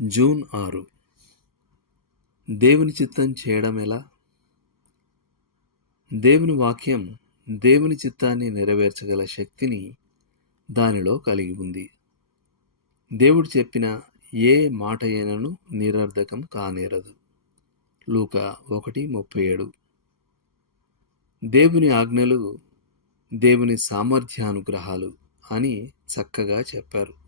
June ఆరు. దేవుని చిత్తం చేయడం ఎలా? దేవుని వాక్యం దేవుని చిత్తాన్ని నెరవేర్చగల శక్తిని దానిలో కలిగి ఉంది. దేవుడు చెప్పిన ఏ మాట అయినను నిరర్ధకం కానేరదు. లూక ఒకటి ముప్పై ఏడు. దేవుని ఆజ్ఞలు దేవుని సామర్థ్యానుగ్రహాలు అని చక్కగా చెప్పారు.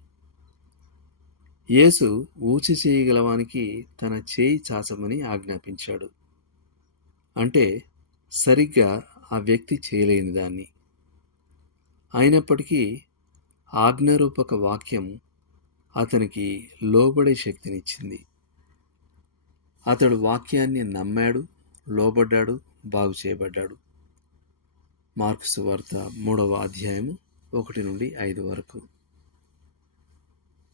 యేసు ఊచి చేయగలవానికి తన చేయి చాచమని ఆజ్ఞాపించాడు. అంటే సరిగ్గా ఆ వ్యక్తి చేయలేని దాన్ని. అయినప్పటికీ ఆజ్ఞారూపక వాక్యం అతనికి లోబడే శక్తినిచ్చింది. అతడు వాక్యాన్ని నమ్మాడు లోబడ్డాడు బాగు చేయబడ్డాడు. మార్క్స్ వార్త మూడవ అధ్యాయము ఒకటి నుండి ఐదు వరకు.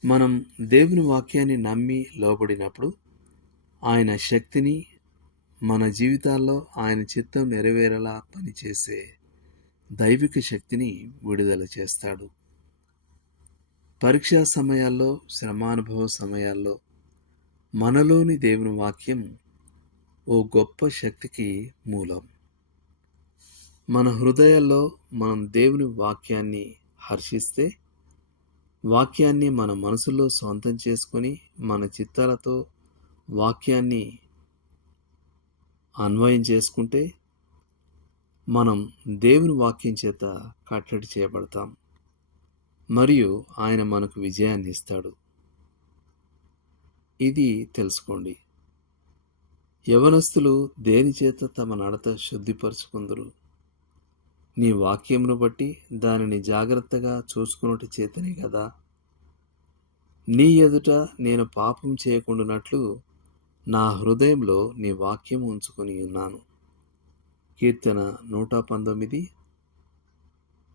మనం దేవుని వాక్యాన్ని నమ్మి లోబడినప్పుడు ఆయన శక్తిని మన జీవితాల్లో ఆయన చిత్తం నెరవేరేలా పనిచేసే దైవిక శక్తిని విడుదల చేస్తాడు. పరీక్షా సమయాల్లో శ్రమానుభవ సమయాల్లో మనలోని దేవుని వాక్యం ఓ గొప్ప శక్తికి మూలం. మన హృదయాల్లో మనం దేవుని వాక్యాన్ని హర్షిస్తే వాక్యాన్ని మన మనసులో సొంతం చేసుకొని మన చిత్తాలతో వాక్యాన్ని అన్వయం చేసుకుంటే మనం దేవుని వాక్యం చేత కట్టడి చేయబడతాం. మరియు ఆయన మనకు విజయాన్ని ఇస్తాడు. ఇది తెలుసుకోండి. యవనస్తులు దేని చేత తమ నడత శుద్ధిపరుచుకుందరు? నీ వాక్యమును బట్టి దానిని జాగ్రత్తగా చూసుకున్నట్టు చేతనే కదా? నీ ఎదుట నేను పాపం చేయకుండానట్లు నా హృదయంలో నీ వాక్యం ఉంచుకొని ఉన్నాను. కీర్తన నూట పంతొమ్మిది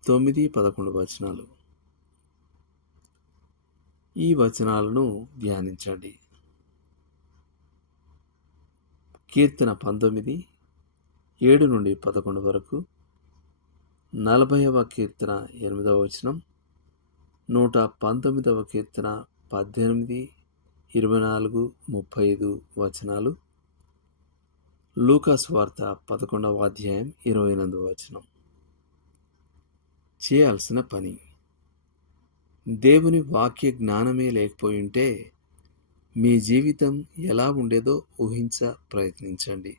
తొమ్మిది పదకొండు వచనాలు. ఈ వచనాలను ధ్యానించండి. కీర్తన పంతొమ్మిది ఏడు నుండి పదకొండు వరకు నలభైవ కీర్తన ఎనిమిదవ వచనం నూట పంతొమ్మిదవ కీర్తన పద్దెనిమిది ఇరవై నాలుగు ముప్పై ఐదు వచనాలు. లూకాస్ వార్త పదకొండవ అధ్యాయం ఇరవై ఎనిమిదవ వచనం. చేయాల్సిన పని. దేవుని వాక్య జ్ఞానమే లేకపోయింటే మీ జీవితం ఎలా ఉండేదో ఊహించ ప్రయత్నించండి.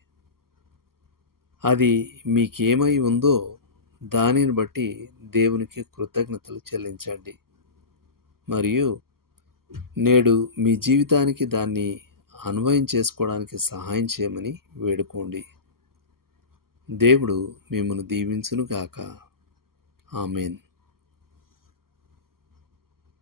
అది మీకేమై ఉందో దానిని బట్టి దేవునికి కృతజ్ఞతలు చెల్లించండి. మరియు నేడు మీ జీవితానికి దాన్ని అన్వయం చేసుకోవడానికి సహాయం చేయమని వేడుకోండి. దేవుడు మిమ్మల్ని దీవించునుగాక. ఆమెన్.